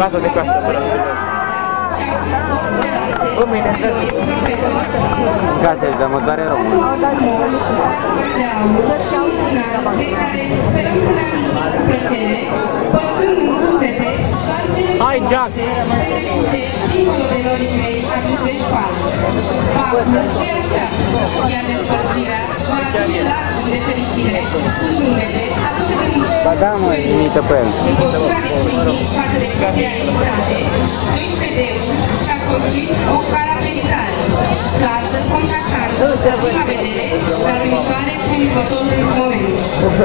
Lasă-te cu asta, fără. Bă, mâine trebuie. Gata, dar mă doare rău. Hai, Jack! Ba da, mă, imită pe el. O caracterizare clasă contractantă, prima vedere, dar viitoare cu următorul moment.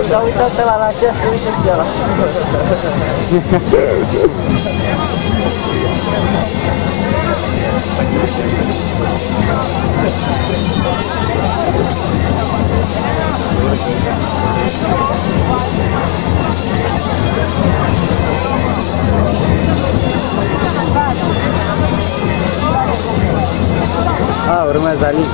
S-a uitat pe la ceas, să uite și ăla. Urmează Alin.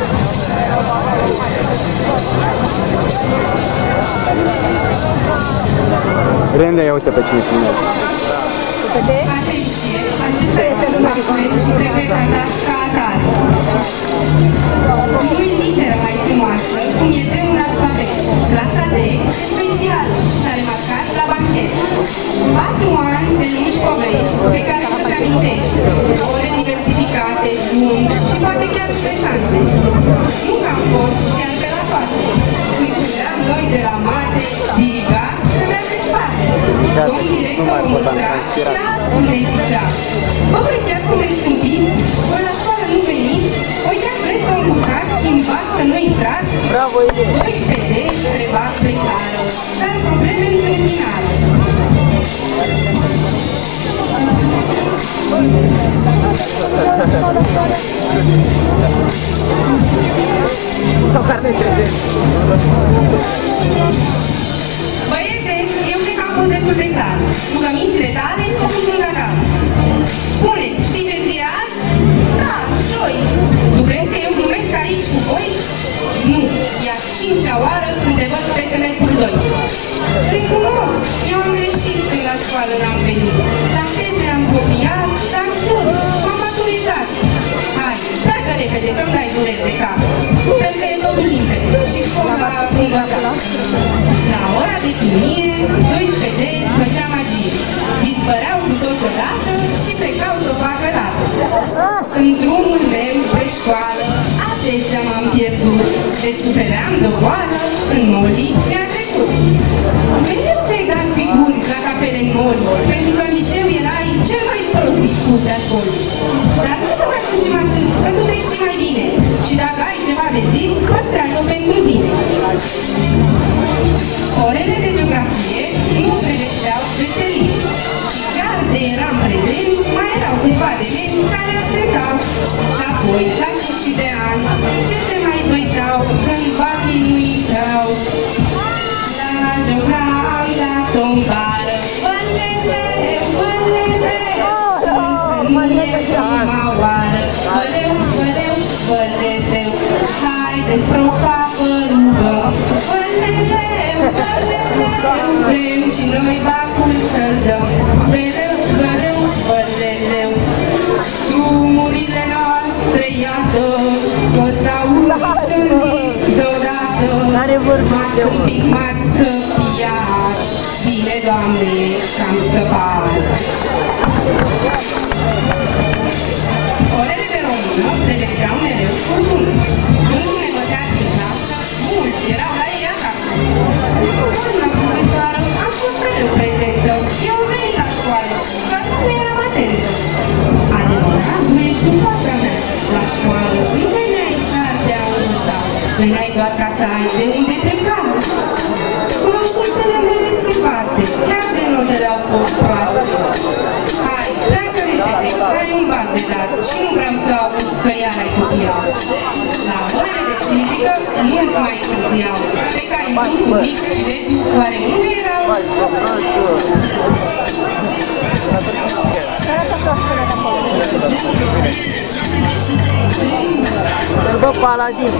Rende, ia uite pe cine filmează. Atenție, acesta este numărul și trebuie tratat ca atare. Nu-i literă mai frumoasă, cum este un alfabet. Clasa D, special, s-a remarcat la banchet. 4 ani de lungi povești pe care să-ți amintești. Ore diversificate, lungi și poate chiar stresante. Nu că am fost chiar pe la toate. Când eram noi de la mate, diriga, trebuia să spate. Domn director măstra și altul ne zicea: bă, vrei chiar cum vrei stâmpit? Voi la școală nu veniți? Voi chiar vreți să încurcați, schimbați, să nu intrați? Bravo, Ilie! 12 treba plecare, dar probleme întâmpinare. Sau carne trebuie. Băiete, eu cred că am fost destul de clar. Rugămințile tale sunt un cacat. Spune, știi ce zi e azi? Da, joi. Tu crezi că eu glumesc aici cu voi? Nu, e a 5-a oară când te văd pe semestrul 2. Recunosc, eu am greșit când la școală n-am venit. La teze am copiat, dar jur, m-am maturizat. Hai, pleacă repede, că-mi dai dureri de cap. Pentru că e totul limpede și scot la învățat. La ora de chinie, 12 făcea magie. Dispăreau cu toți odată și plecau să o facă dată. În drumul meu pe școală, adesea m-am pierdut. Descupeream de boală, în molii mi-a trecut. Mereu ți-ai dat figuri la capele în moli, pentru că în liceu erai cel mai prost discurs de acolo. Dar ce să mai fugim atât, că tu te știi mai bine. Și dacă ai ceva de zis, păstrează-o pentru tine. Orele de geografie nu prevesteau veselie. Și chiar de eram prezenți, mai erau câțiva demenți care atrecau. Și apoi, la sfârșit de an, ce se mai băitau când bachii nu intrau? La geogram, la tombară, văleleu, văleleu, nu e prima oară. Văleu, văleu, văleleu, haideți profa părugă. Văleleu, văleleu, vrem și noi bacul să-l dăm. Văleu, văleu, văleleu, drumurile noastre, iată, că s-au întâlnit deodată. M-ați întâlnit, m-ați scăpiat. Bine, Doamne, că-am scăpat. Orele de română pregăteau mereu furtună. Când ne bătea din clasă, mulți erau la ei acasă. Doamna profesoară, am fost mereu prezentă. Eu am venit la școală, dar nu eram atentă. Adevărat, nu ești supoatra mea. La școală nu veneai cartea a învăța. Veneai doar ca să ai de unde pleca. Cunoștințele mele se vaste, chiar de notele au fost proaste. Hai, pleacă repede, că ai un bar de dat și nu vreau să aud că iar ai copiat. La orele de fizică, mult mai întârziau. Pe care în timpul mic și de oare unde erau? Bă, Paladin!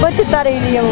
Bă, ce tare e Ilie, mă!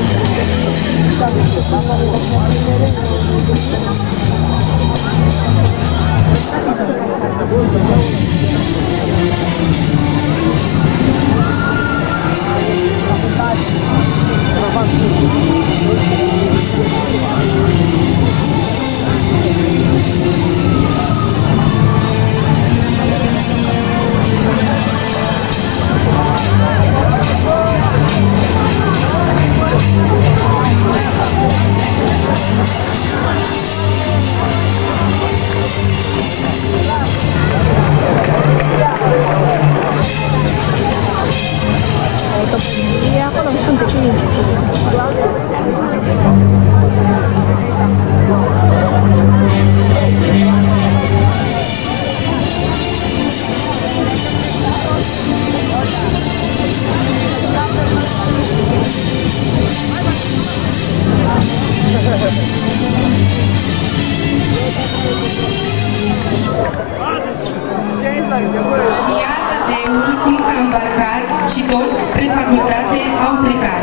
Și iată demnul cum s-a îmbarcat și toți spre facultate au plecat.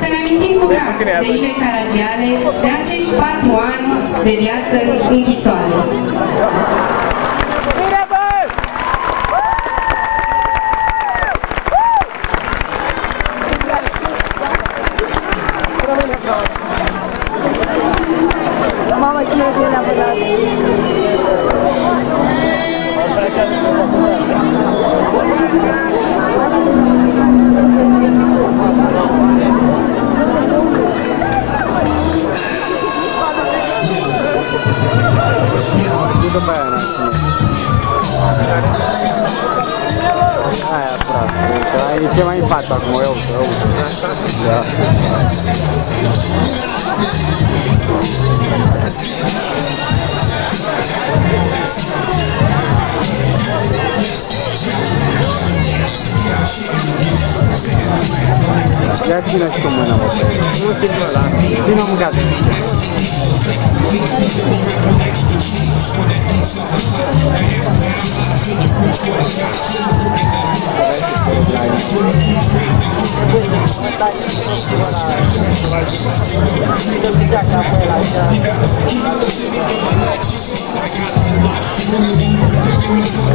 Să ne amintim cu drag de Ile Caragiale, de acești 4 ani de viață în închisoare. Mama, ce mi-a venit la bădată? După aia aia, frate, e ce mai în față acum, eu da. Ia ține și cu mâna, bă. Nu ține ăla. Ține-o mâncat. Thank you.